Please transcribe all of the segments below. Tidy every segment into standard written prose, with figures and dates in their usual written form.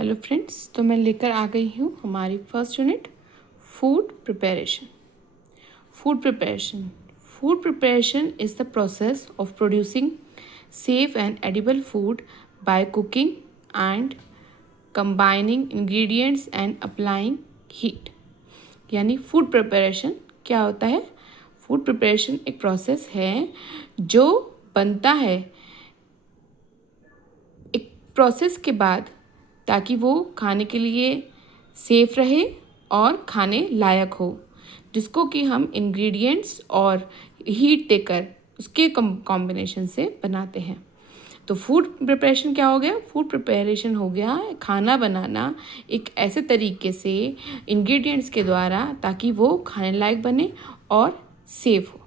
Hello friends, तो मैं लेकर आ गई हूँ हमारी first unit food preparation. Food preparation is the process of producing safe and edible food by cooking and combining ingredients and applying heat। यानी food preparation क्या होता है? फूड प्रिपरेशन एक प्रोसेस है जो बनता है एक प्रोसेस के बाद ताकि वो खाने के लिए सेफ रहे और खाने लायक हो, जिसको कि हम इंग्रेडिएंट्स और हीट देकर उसके कॉम्बिनेशन से बनाते हैं। तो फूड प्रिपरेशन क्या हो गया? फूड प्रिपरेशन हो गया खाना बनाना एक ऐसे तरीके से इंग्रेडिएंट्स के द्वारा ताकि वो खाने लायक बने और सेफ हो।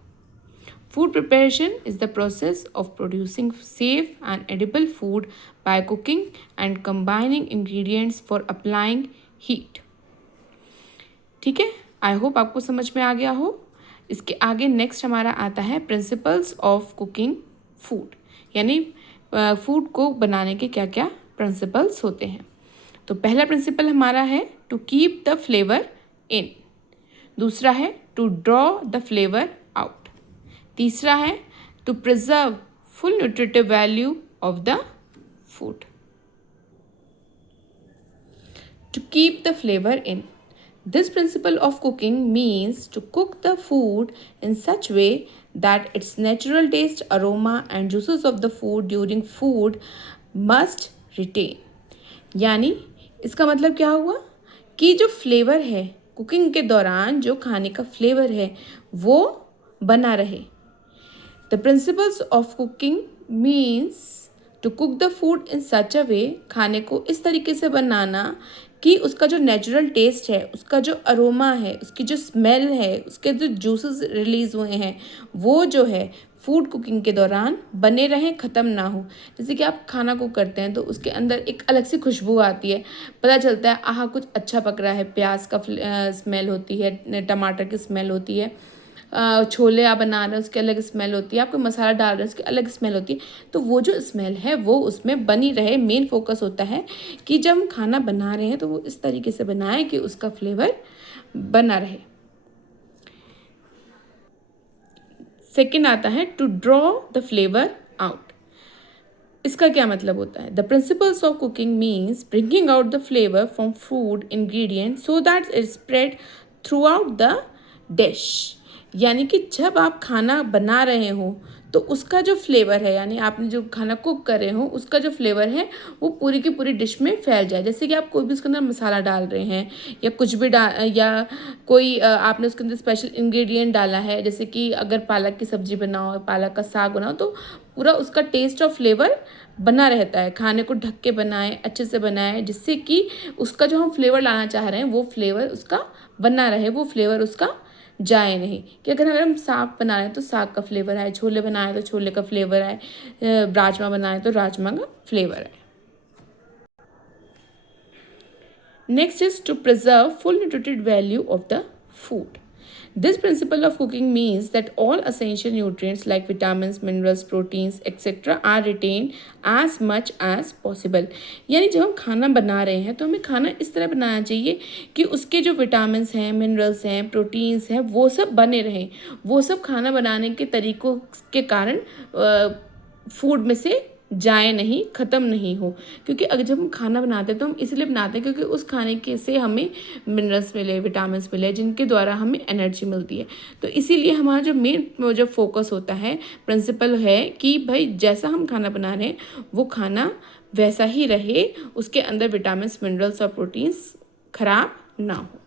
Food preparation is the process of producing safe and edible food by cooking and combining ingredients for applying heat। ठीक है, आई होप आपको समझ में आ गया हो। इसके आगे नेक्स्ट हमारा आता है प्रिंसिपल्स ऑफ कुकिंग फूड, यानी फूड को बनाने के क्या क्या प्रिंसिपल्स होते हैं। तो पहला प्रिंसिपल हमारा है to keep the flavour in, दूसरा है to draw the flavour out, तीसरा है to preserve full nutritive value of the food. To keep the flavour in, this principle of cooking means to cook the food in such way that its natural taste, aroma and juices of the food during food must retain। यानी इसका मतलब क्या हुआ कि जो flavour है cooking के दौरान, जो खाने का फ्लेवर है वो बना रहे। The principles of cooking means to cook the food in such a way, खाने को इस तरीके से बनाना कि उसका जो नेचुरल टेस्ट है, उसका जो अरोमा है, उसकी जो स्मेल है, उसके जो जूसेस रिलीज़ हुए हैं वो जो है फूड कुकिंग के दौरान बने रहें, ख़त्म ना हो। जैसे कि आप खाना कुक करते हैं तो उसके अंदर एक अलग सी खुशबू आती है, पता चलता है आहा कुछ अच्छा पक रहा है, प्याज का स्मेल होती है, टमाटर की स्मेल होती है, छोले आप बना रहे हैं उसकी अलग स्मेल होती है, आप कोई मसाला डाल रहे हैं उसकी अलग स्मेल होती है। तो वो जो स्मेल है वो उसमें बनी रहे। मेन फोकस होता है कि जब हम खाना बना रहे हैं तो वो इस तरीके से बनाएं कि उसका फ्लेवर बना रहे। सेकेंड आता है to draw the flavour out. इसका क्या मतलब होता है? The principles of cooking means bringing out the flavour from food ingredient so that it spread throughout the dish. यानी कि जब आप खाना बना रहे हो तो उसका जो फ्लेवर है, यानी आपने जो खाना कुक कर रहे हो उसका जो फ्लेवर है वो पूरी की पूरी डिश में फैल जाए। जैसे कि आप कोई भी उसके अंदर मसाला डाल रहे हैं या कुछ भी या कोई आपने उसके अंदर स्पेशल इंग्रेडिएंट डाला है, जैसे कि अगर पालक की सब्ज़ी बनाओ, पालक का साग बनाओ, तो पूरा उसका टेस्ट और फ्लेवर बना रहता है। खाने को ढक के बनाएं, अच्छे से बनाएं, जिससे कि उसका जो हम फ्लेवर लाना चाह रहे हैं वो फ्लेवर उसका बना रहे, वो फ्लेवर उसका जाए नहीं। कि अगर हम साग बना रहे हैं तो साग का फ्लेवर आए, छोले बनाए तो छोले का फ्लेवर आए, राजमा बनाए तो राजमा का फ्लेवर आए। Next is to preserve full nutritive value of the food. This principle of cooking means that all essential nutrients like vitamins, minerals, proteins, etc. are retained as much as possible। यानी जब हम खाना बना रहे हैं तो हमें खाना इस तरह बनाना चाहिए कि उसके जो विटामिन्स हैं, मिनरल्स हैं, प्रोटीन्स हैं, वो सब बने रहें। वो सब खाना बनाने के तरीक़ों के कारण फूड में से जाए नहीं, ख़त्म नहीं हो। क्योंकि अगर जब हम खाना बनाते हैं तो हम इसलिए बनाते हैं क्योंकि उस खाने के से हमें मिनरल्स मिले, विटामिन्स मिले, जिनके द्वारा हमें एनर्जी मिलती है। तो इसीलिए हमारा जो मेन जो फोकस होता है, प्रिंसिपल है कि भाई जैसा हम खाना बना रहे हैं वो खाना वैसा ही रहे, उसके अंदर विटामिन्स, मिनरल्स और प्रोटीन्स खराब ना हो।